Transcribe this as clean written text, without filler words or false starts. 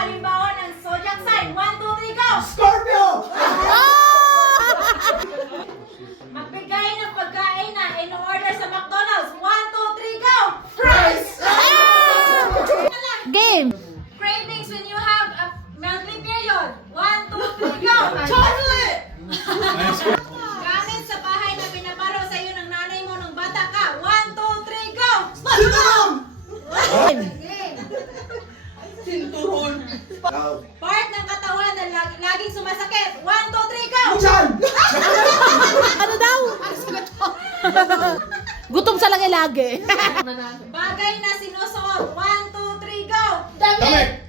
halimbawa ng zodiac sign. 1, 2, 3, go! Scorpio! Magbigay ng pagkain na in order sa McDonald's. 1, 2, 3, go! Fries! Game! Cravings when you have a monthly period. 1, 2, 3, go! Chocolate! Gamit sa bahay na pinaparo sa iyo ng nanay mo nung bata ka. 1, 2, 3, go! Sinturon! Game! Sinturon! Part ng katawan na laging sumasakit. 1, 2, 3, go! Busan! Ano daw? Gutom sa lagi-lagi. Bagay na sinusuot. 1, 2, 3, go! Damit!